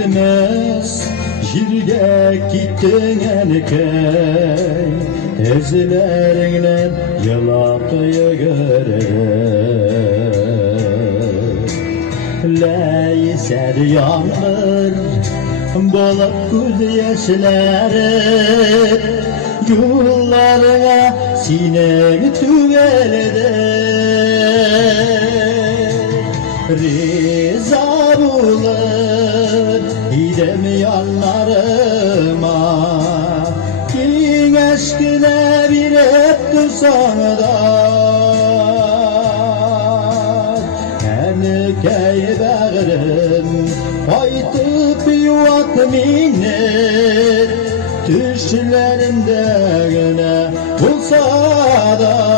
Yetmez jirge gittin enkey, ezilerinden yılapıyı görer. Leyser yağmur bolup göz yaşları, yollarına sinemi tüveledi. Riza bulur idem yanlarıma, kin aşkına bir ettim sağdan. Enkey bağrım kaytıp yuvat minnet, düşlerinde güne bulsa da.